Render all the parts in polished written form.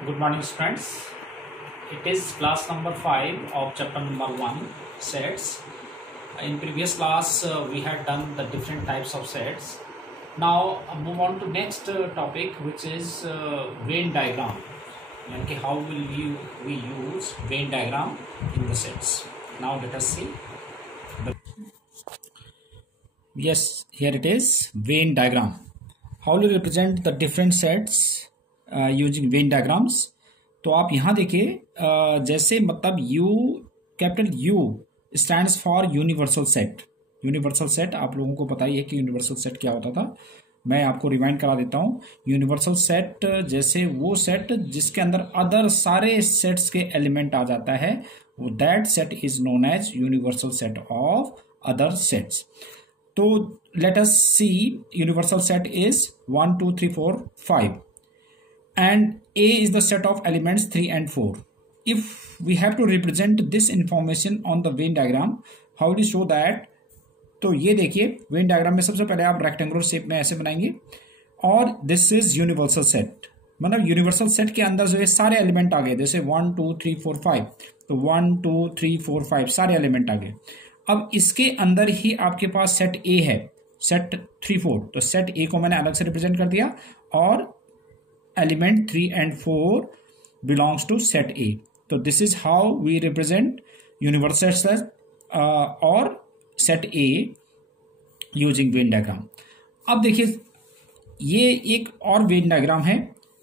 Good morning, students. It is class number 5 of chapter number 1, sets. In previous class, we had done the different types of sets. Now, move on to next topic, which is Venn diagram. And how will we use Venn diagram in the sets? Now, let us see. Yes, here it is, Venn diagram. How will you represent the different sets using Venn diagrams. तो आप यहाँ देखिए जैसे मतलब you capital you stands for universal set. Universal set आप लोगों को पता ही है कि यूनिवर्सल सेट क्या होता था। मैं आपको रिमाइंड करा देता हूँ। यूनिवर्सल सेट जैसे वो सेट जिसके अंदर अदर सारे सेट्स के एलिमेंट आ जाता है, वो that set is known as universal set of other sets. तो let us see universal set is 1 2 3 4 5 and A is the set of elements 3 and 4. If we have to represent this information on the Venn diagram, how will you show that? तो ये देखिए Venn diagram में सबसे पहले आप rectangular shape में ऐसे बनाएंगे और दिस इज यूनिवर्सल सेट। मतलब यूनिवर्सल सेट के अंदर जो है सारे एलिमेंट आ गए, जैसे 1 2 3 4 5, तो 1 2 3 4 5 सारे एलिमेंट आ गए। अब इसके अंदर ही आपके पास सेट ए है, सेट 3 4, तो सेट ए को मैंने अलग से रिप्रेजेंट कर दिया और element 3 and 4 belongs to set A. So this is how we represent universal set or set A using Venn diagram. अब देखिए ये एक और Venn diagram है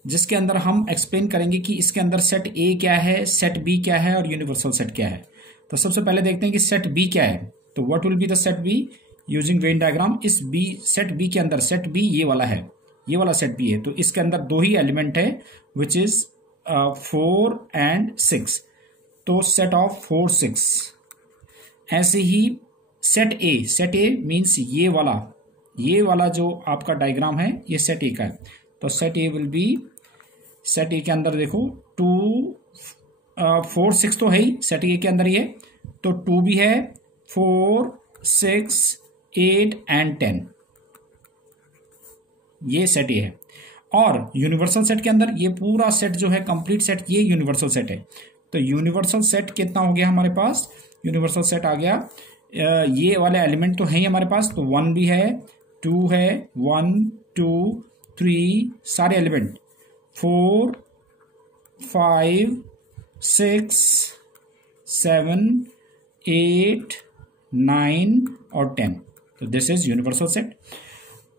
जिसके अंदर हम एक्सप्लेन करेंगे कि इसके अंदर सेट A क्या है, सेट B क्या है और यूनिवर्सल सेट क्या है। तो सबसे पहले देखते हैं कि सेट B क्या है। तो what will B the set B using Venn diagram। इस B सेट B के अंदर सेट B ये वाला है, ये वाला सेट भी है। तो इसके अंदर दो ही एलिमेंट है विच इज 4 and 6, तो सेट ऑफ 4 6। ऐसे ही सेट ए मीन्स ये वाला जो आपका डायग्राम है ये सेट ए का है। तो set A will be, set ए के अंदर देखो 2 4 6 तो है ही सेट ए के अंदर ही है, तो 2 भी है, 4 6 8 and 10, ये सेट ये है। और यूनिवर्सल सेट के अंदर ये पूरा सेट जो है कंप्लीट सेट ये यूनिवर्सल सेट है। तो यूनिवर्सल सेट कितना हो गया हमारे पास, यूनिवर्सल सेट आ गया, ये वाले एलिमेंट तो है ही हमारे पास, तो 1 भी है, 2 है, 1 2 3 सारे एलिमेंट, 4 5 6 7 8 9 और 10। तो this is universal set.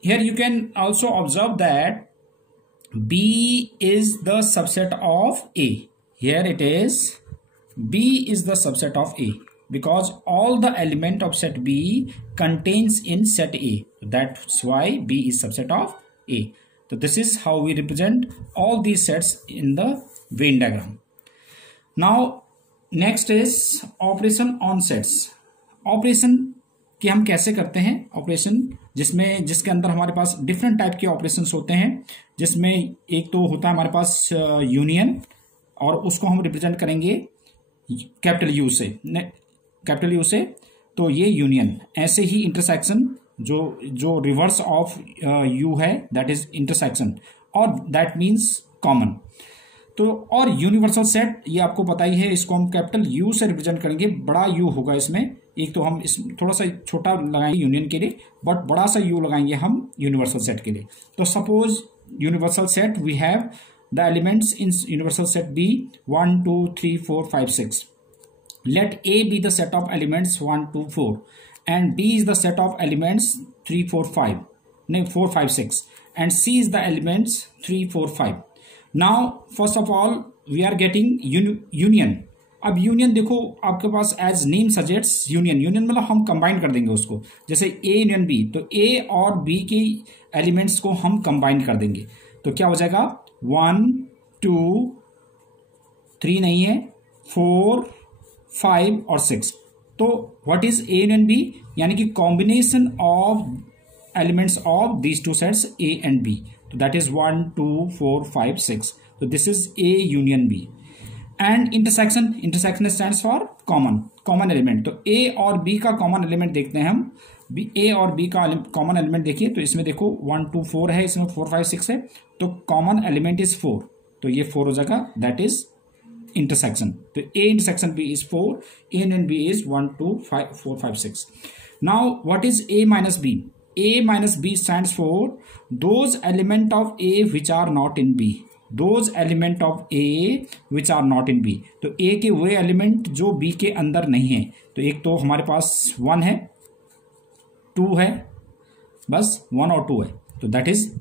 Here you can also observe that B is the subset of A. Here it is, B is the subset of A because all the element of set B contains in set A. That's why B is subset of A. So this is how we represent all these sets in the Venn diagram. Now next is operation on sets. Operation कि हम कैसे करते हैं operation, जिसके अंदर हमारे पास different type के operations होते हैं, जिसमें एक तो होता है हमारे पास यूनियन और उसको हम रिप्रेजेंट करेंगे कैपिटल यू से, तो ये यूनियन। ऐसे ही इंटरसेक्शन जो रिवर्स ऑफ यू है दैट इज इंटरसेक्शन और दैट मीन्स कॉमन। तो और यूनिवर्सल सेट ये आपको पता ही है, इसको हम कैपिटल यू से रिप्रेजेंट करेंगे, बड़ा यू होगा इसमें। एक तो हम इस थोड़ा सा छोटा लगाएंगे यूनियन के लिए, बट बड़ा सा यू लगाएंगे हम यूनिवर्सल सेट के लिए। तो suppose universal set we have the elements in universal set be 1 2 3 4 5 6। Let A be the set of elements 1 2 4 and B is the set of elements 3 4 5 6 and C is the elements 3 4 5। Now first of all we are getting union. अब union देखो आपके पास as name suggests union मतलब हम combine कर देंगे उसको, जैसे ए यूनियन बी, तो ए और बी के एलिमेंट्स को हम कंबाइन कर देंगे। तो क्या हो जाएगा 1 2 3 नहीं है, 4 5 और 6। तो what is A union B, यानी कि combination of elements of these two sets A and B, तो दैट इज 1 2 4 5 6। तो this is A union B. And intersection stands for common element. तो ए और बी का कॉमन एलिमेंट देखते हैं हम, ए और बी का कॉमन एलिमेंट देखिए, तो इसमें देखो 1 2 4 है, इसमें 4 5 6 है, तो कॉमन एलिमेंट इज 4। तो ये 4 हो जाएगा, दैट इज इंटरसेक्शन। तो A intersection B is 4, A and B is 1 2 5 4 5 6। Now what is A minus B? A minus B stands for those element of A which are not in B, those element of A which are not in B. तो A के वे element जो B के अंदर नहीं है। तो एक तो हमारे पास 1 है, 2 है, बस 1 और 2 है, तो that is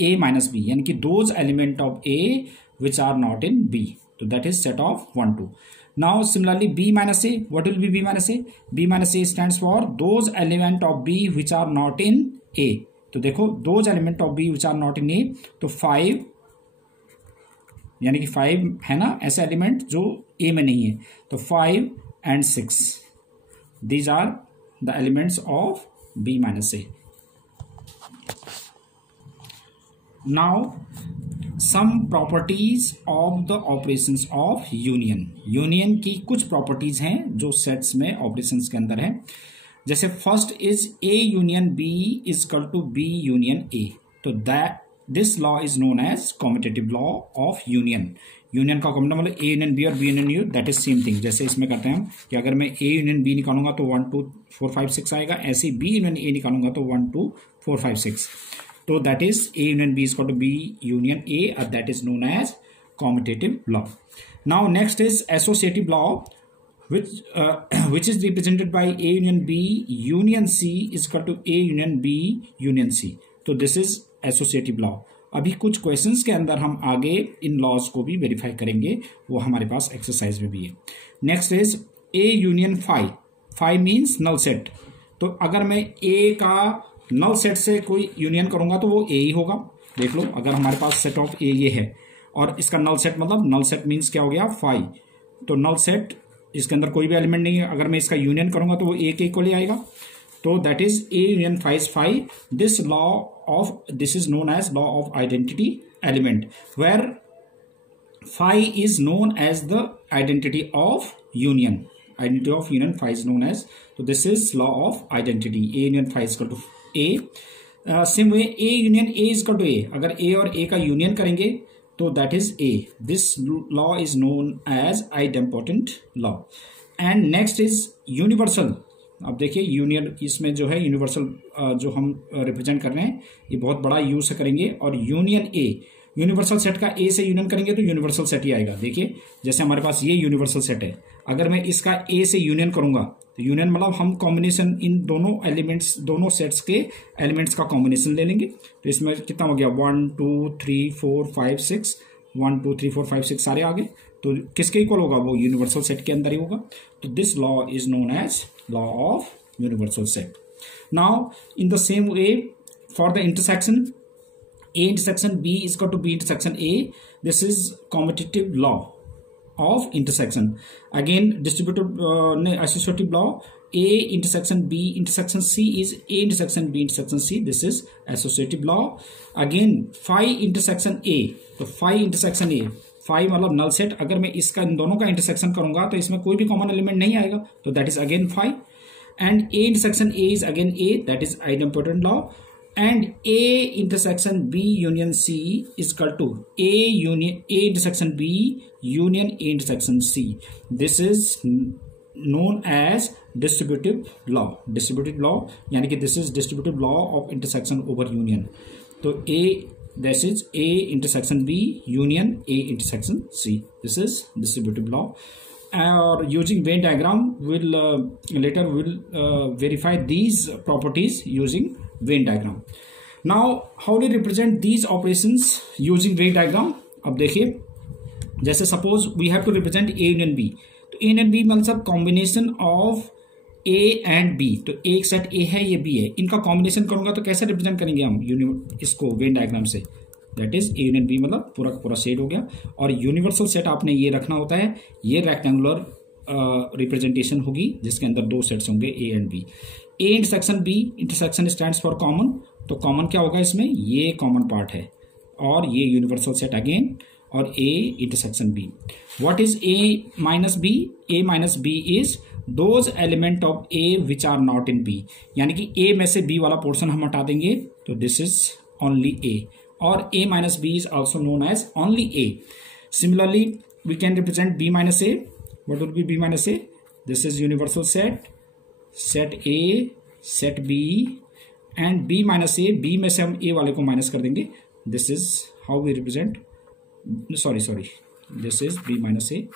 A minus B, यानी कि those element of A which are not in B, तो that is set of 1 2। Now similarly B minus A, what will be B minus A? B minus A stands for those element of B which are not in A. तो देखो those element of B which are not in A, तो 5, यानी कि 5 है ना ऐसे element जो ए में नहीं है, तो 5 and 6 these are the elements of B minus A. Now some properties of the operations of union. Union की कुछ प्रॉपर्टीज हैं जो सेट्स में ऑपरेशंस के अंदर है। जैसे first is A union B is equal to B union A. तो that this law is known as commutative law of union. Union का कॉम्यूटेटिव मतलब ए यूनियन बी और B union U, that is same thing. जैसे इसमें करते हैं हम कि अगर मैं ए यूनियन बी निकालूंगा तो 1 2 4 5 6 आएगा, ऐसे ही बी यूनियन ए निकालूंगा तो 1 2 4 5 6। तो that is A union B is equal to B union A, that is known as commutative law. Now next is associative law which is represented by A union B union C is equal to A union B union C. तो this is associative law. अभी कुछ questions के अंदर हम आगे in laws को भी verify करेंगे, वो हमारे पास एक्सरसाइज में भी है। Next is A union five. Five means null set. तो अगर मैं A का नल सेट से कोई यूनियन करूंगा तो वो A ही होगा। देख लो, अगर हमारे पास सेट ऑफ A ये है और इसका नल सेट मतलब नल सेट मीन्स क्या हो गया 5, तो नल सेट इसके अंदर कोई भी एलिमेंट नहीं है, अगर मैं इसका यूनियन करूंगा तो वो ए के इक्वल ही आएगा। तो that is A union 5। This law of this is known as law of identity element, where 5 is known as the identity of union. Identity of union 5 is known as, तो this is law of identity. A union 5 is equal to A. Same way A union A is equal to A, अगर A और A का यूनियन करेंगे तो that is A. This law is known as idempotent law. And next is universal. अब देखिए union, इसमें जो है यूनिवर्सल जो हम रिप्रेजेंट कर रहे हैं ये बहुत बड़ा यूज करेंगे। और यूनियन ए, यूनिवर्सल सेट का ए से यूनियन करेंगे तो यूनिवर्सल सेट ही आएगा। देखिए जैसे हमारे पास ये यूनिवर्सल सेट है, अगर मैं इसका ए से यूनियन करूंगा तो यूनियन मतलब हम कॉम्बिनेशन इन दोनों एलिमेंट्स, दोनों सेट्स के एलिमेंट्स का कॉम्बिनेशन ले लेंगे। तो इसमें कितना हो गया 1 2 3 4 5 6, 1 2 3 4 5 6 सारे आ गए। तो किसके इक्वल होगा? वो यूनिवर्सल सेट के अंदर ही होगा। तो this law is known as law of universal set. Now in the same way for the intersection A intersection B is equal to B intersection A, this is commutative law of intersection. Again distributive associative law, A intersection B intersection C is A intersection B intersection C, this is associative law. Again phi intersection A, तो phi intersection A, phi मतलब null set, अगर मैं इसका इन दोनों का intersection करूंगा तो इसमें कोई भी कॉमन एलिमेंट नहीं आएगा, तो that is again phi. And A intersection A is again A, that is idempotent law. And A intersection B union C is equal to A intersection B union A intersection C. This is known as distributive law. Distributive law यानी कि this is distributive law of intersection over union. तो this is A intersection B union A intersection C. This is distributive law. Or using Venn diagram, later we'll verify these properties using Venn diagram. Now how do you represent these operations using Venn diagram? अब देखिए जैसे suppose we have to represent A union B, तो A union B मतलब combination of A and B। तो एक set A है, ये B है, इनका कॉम्बिनेशन करूंगा तो कैसे रिप्रेजेंट करेंगे हम इसको वेन डायग्राम से? That is A union B मतलब पूरा का पूरा सेट हो गया। और यूनिवर्सल सेट आपने ये रखना होता है, ये रेक्टेंगुलर रिप्रेजेंटेशन होगी जिसके अंदर दो सेट्स होंगे A and B. A intersection B, intersection stands for common, तो कॉमन क्या होगा इसमें? ये कॉमन पार्ट है और ये यूनिवर्सल सेट अगेन, और A intersection B. What is A minus B? A minus B is those element of A which are not in B, यानी कि ए में से बी वाला पोर्शन हम हटा देंगे तो this is only A, or a minus b is also known as only a. Similarly, we can represent b minus a. What would be b minus a? This is universal set, set a, set b, and b minus a. b में से हम a वाले को minus कर देंगे. This is how we represent. Sorry. This is b minus a.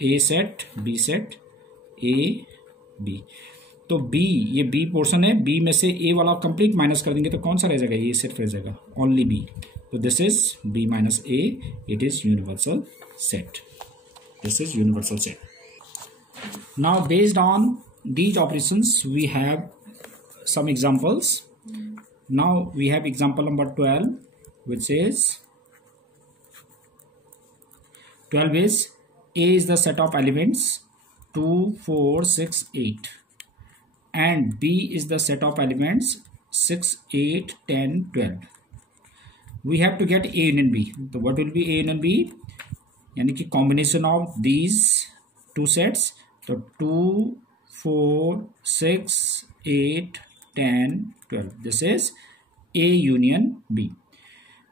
A set, b set, a b. तो b, ये b portion है. b में से a वाला कंप्लीट माइनस कर देंगे तो कौन सा रह जाएगा? ये सेट रह जाएगा, ओनली b. तो this is b minus a. It is universal set. This is universal set. Now based on these operations we have some examples. Now we have example number 12, which is 12 is a is the set of elements 2, 4, 6, 8, and b is the set of elements 6, 8, 10, 12. We have to get a union b. So what will be a union b? यानी कि combination of these two sets. So 2, 4, 6, 8, 10, 12. This is a union b.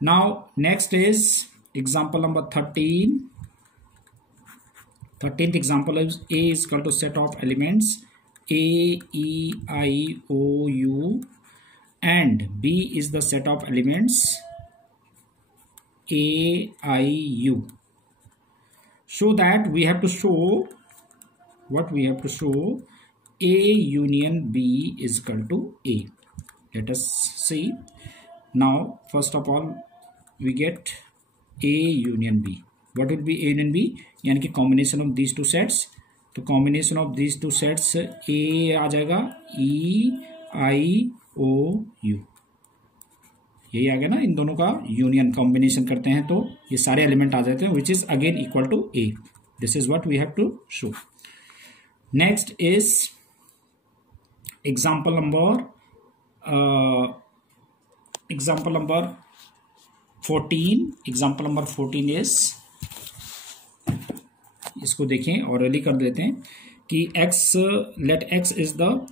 Now next is example number 13. 13th example is a is equal to set of elements a, e, I, o, u, and b is the set of elements a, I, u. So that we have to show what we have to show. A union b is equal to a. Let us see. Now first of all we get a union b. What will be a union b? यानी कि combination of these two sets. तो combination of these two sets a आ जाएगा, e, I, o, u. यही आ गया ना. इन दोनों का union combination करते हैं तो ये सारे एलिमेंट आ जाते हैं, which is again equal to a. This is what we have to show. Next is example number 14. Example number 14 is, इसको देखें और रेडी कर देते हैं कि x, let x is the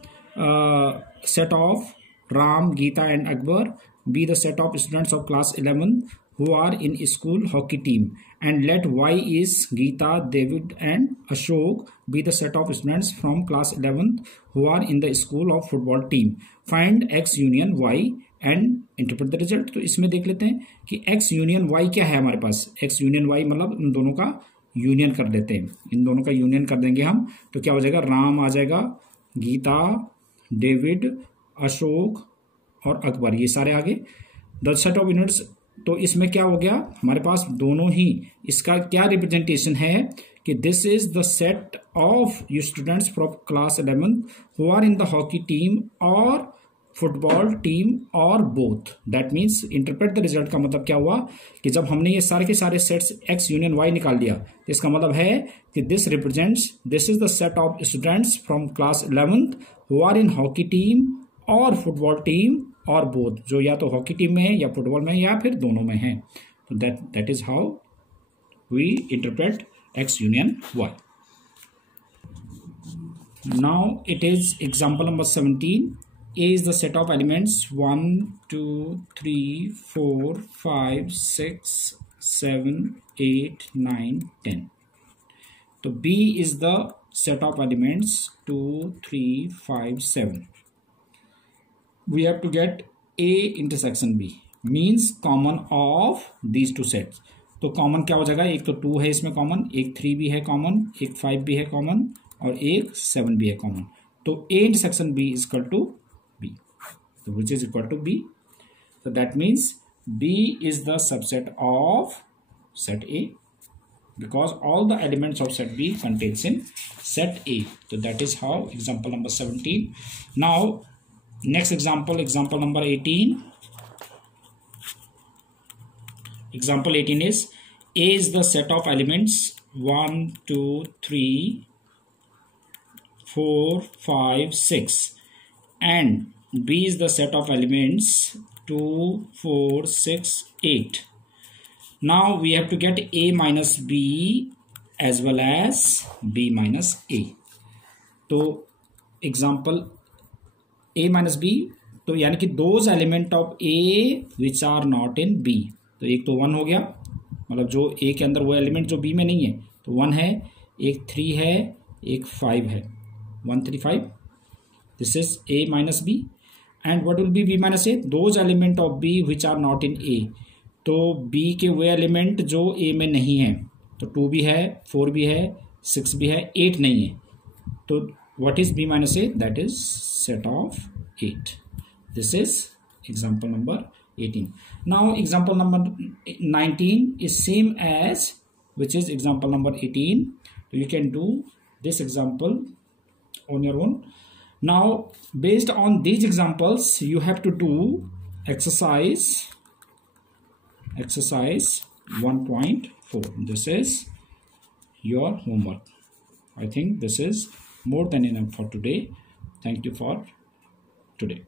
set of Ram, Geeta and Akbar be the set of students of class 11 who are in school hockey team, and let y is Geeta, David and Ashok be the set of students from class 11 who are in the school of football team. Find x union y and interpret the result. तो इसमें देख लेते हैं कि x union y क्या है हमारे पास. x union y मतलब इन दोनों का यूनियन कर देते हैं. इन दोनों का यूनियन कर देंगे हम तो क्या हो जाएगा? राम आ जाएगा, गीता, डेविड, अशोक और अकबर, ये सारे आगे. The set of units. तो इसमें क्या हो गया हमारे पास? दोनों ही इसका क्या रिप्रेजेंटेशन है कि this is the set of you students from class 11 who are in the hockey team और फुटबॉल टीम और both. That means interpret the result का मतलब क्या हुआ कि जब हमने ये सारे के सारे सेट्स x यूनियन y निकाल दिया तो इसका मतलब है कि this represents, this is the set of students from class 11 who are in hockey team और फुटबॉल टीम और बोथ, जो या तो हॉकी टीम में है या फुटबॉल में है या फिर दोनों में है. तो that is how we interpret x union y. Now it is example number 17. A is the set of elements 1, 2, 3, 4, 5, 6, 7, 8, 9, 10. So B is the set of elements 2, 3, 5, 7. We have to get A intersection B, means common of these two sets. तो common क्या हो जाएगा? एक तो 2 है इसमें common, एक 3 भी है कॉमन, एक 5 भी है कॉमन और एक 7 भी है कॉमन. तो A intersection B is equal to B, so which is equal to B. So that means B is the subset of set A because all the elements of set B contains in set A. So that is how example number 17. Now next example, example number 18. Example 18 is A is the set of elements 1, 2, 3, 4, 5, 6 and B is the set of elements 2, 4, 6, 8. Now we have to get A minus B as well as B minus A. तो example A minus B, तो यानी कि those element of A which are not in B, तो एक तो 1 हो गया, मतलब जो ए के अंदर वो एलिमेंट जो बी में नहीं है, तो 1 है, एक 3 है, एक 5 है, 1 3 5, this is A minus B. And what will be B minus A, those element of B which are not in A, तो बी के वे एलिमेंट जो ए में नहीं है, तो 2 भी है, 4 भी है, 6 भी है, 8 नहीं है, तो what is b minus a, that is set of 8. This is example number 18. Now example number 19 is same as which is example number 18. So you can do this example on your own. Now based on these examples you have to do exercise 1.4. This is your homework. I think this is more than enough for today. Thank you for today.